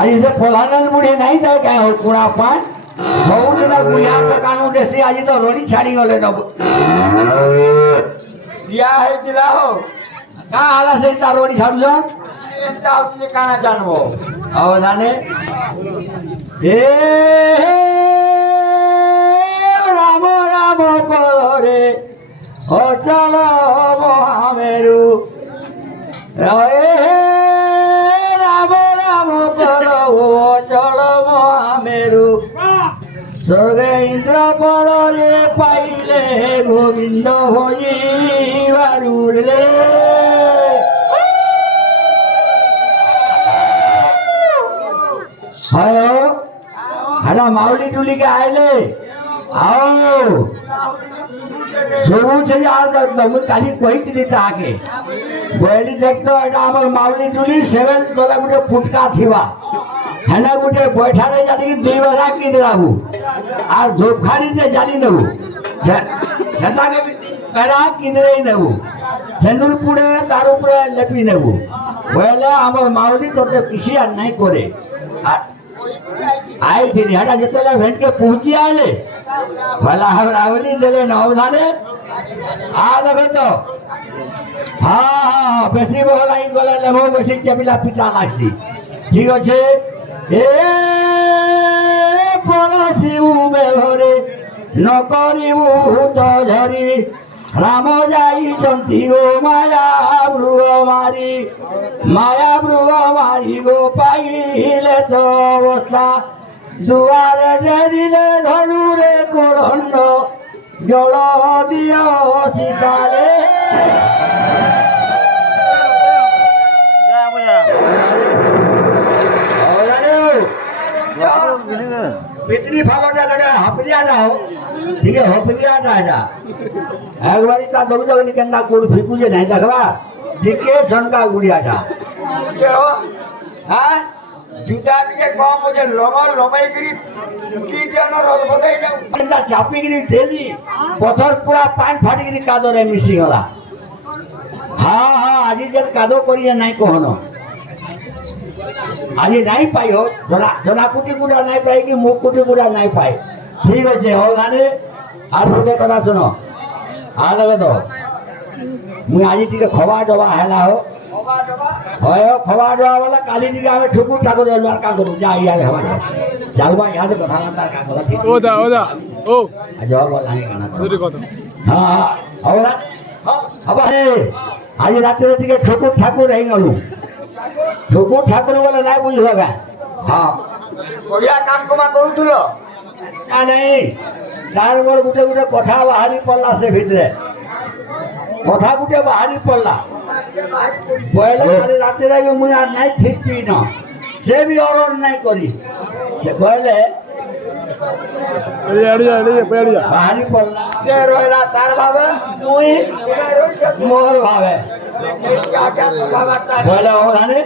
ଆଜି ସେ ପ୍ରଧାନ ବୁଢ଼ୀ ନାଇଁ ଥାଏ କାଁ ହଉ କୁଣା ପାଏ ସବୁଦିନ ଗୁଲିଆ ପକାନୁ ଦେସି ଆଜି ତ ରଡ଼ି ଛାଡ଼ିଗଲେ ନବ ଦିଆ ହେଇଥିଲା ହୋ କାଁ ହେଲା ସେଇ ତା ରଡ଼ି ଛାଡ଼ୁଛ ଏନ୍ତା ହଉଛି କାଣା ଜାଣବ ଆଉ ଜାନେ ଏ ରାମ ରାମ ପଦରେ ଅଚଳ ମହାମେରୁ ରାମ ରାମ ପଦ ଅଚଳ ମହାମେରୁ ସ୍ୱର୍গে ଇନ୍ଦ୍ର ପଦରେ ପାଇଲେ ଗୋବିନ୍ଦ ଭଜିବାରୁ ରେ ହ୍ୟାଲୋ ହେଲା ମାଉଲି ଟୁଲିକେ ଆଇଲେ ଆଉ ଶୁଭୁଛେ ମୁଁ କାଲି କହିଥିଲି ତାହାକେ ବୋଇଲି ଦେଖ ଏଇଟା ଆମର ମାଉଲି ଟୁଲି ସେଭେନ୍ ଗଲେ ଗୋଟେ ଫୁଟକା ଥିବା ହେଲେ ଗୋଟେ ବୈଠାରେ ଜାଣିକି 2 ବଜା କିଣିଦେବୁ আর ধূপখাড়িতে জ্বালি নেবু সেটাকে বেড়া কিনলেই নেবু সেন্দুর পুড়ে তার উপরে লেপি নেবু বলে আমার মাউলি তোতে পিসি আর নাই করে আইছিলি হেটা যেতেলে ভেটকে পৌঁছি আইলে ভলা রাবলি দেলে নবধানে দেখো তো হ্যাঁ বেশি বহলাই গলে লেবু বেশি চেপিলা পিতা লাগছি ঠিক আছে এ পরশিবু মেঘরে নকরিবু তো ঝরি রাম যাইছন্তি গো মায়া মৃগ মারি গো পাইলে তো অবস্থা দুয়ারে ডেরিলে ধনুরে কোরণ্ড জল দিও সীতারে পিতনি ফালটা যেটা হপরিয়াটা হোক ঠিক আছে হপরিয়াটা এটা একবারই তা দেখু যখন কেনা কোন ফিকুছে নাই দেখবা দিকে সনকা গুড়িয়াটা হ্যাঁ জুতা ଟିକେ କମ ଯେ ଲମେଇକିରି କି ଜନ ରଦ ବଦେଇ ଯାଉ କେନ୍ତା ଚାପିକିରି ଦେଲି ପଥର ପୁରା ପାଣି ଫାଟିକିରି କାଦରେ ମିଶିଗଲା ହଁ ହଁ ଆଜି ଯେନ୍ କାଦ କରିଏ ନାଇଁ କହନ ଆଜି ନାଇଁ ପାଇ ହୋ ଜନା କୁଟି ଗୁଡ଼ା ନାଇଁ ପାଇ କି ମୁখ କୁଟି ଗୁଡ଼ା ନାଇଁ ପାଇ ঠিক আছে হো গানে আর গোটে কথা শুন আর দেখো তো মুই আজ টিকে খবা ডবা হেলা হো হয় খবা ডবা বলে কালি টিকে আমি ঠুকুর ঠাকুর এলো আর কাঁ করু যা ইয়ারে হবা চালবা ইয়াদের কথাবার্তার কাঁ কথা ঠিক ওদা ও আজ হব লাগে কানা হ্যাঁ হ্যাঁ হব না হবা আজ রাত্রে টিকে ঠুকুর ঠাকুর হয়ে গেলু ঠুকুর ঠাকুর বলে নাই বুঝল গা হ্যাঁ বঢ়িয়া কাম কমা କରୁଥିଲ না নেই তার উপর গুটে গুটে কথা বাহারি পড়লা সে ভিতরে কথা গুটে বাহারি পড়লা বলে কালি রাতের আগে মুই আর নাই ঠিক পিই না সে বি অরণ নাই করি সে কইলে বাহারি পড়লা ସେ ରହିଲା ତାର ଭାବେ মুই মোর ভাবে বলে ও ধানে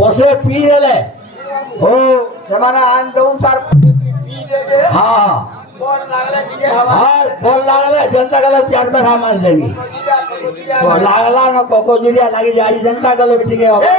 বসে পিই দেলে ও ସେମାନେ ଆଣି ଦଉ ତାର ପିଇ ଦେବେ হ্যাঁ ବଡ ଲାଗଲେ ଟିକେ ହବା হ্যাঁ বল লাগলে জনতা গেলে 4 বার মার দেবি লাগলা না কোকো জুলিয়া লাগি যাই জনতা গেলে ঠিক হবে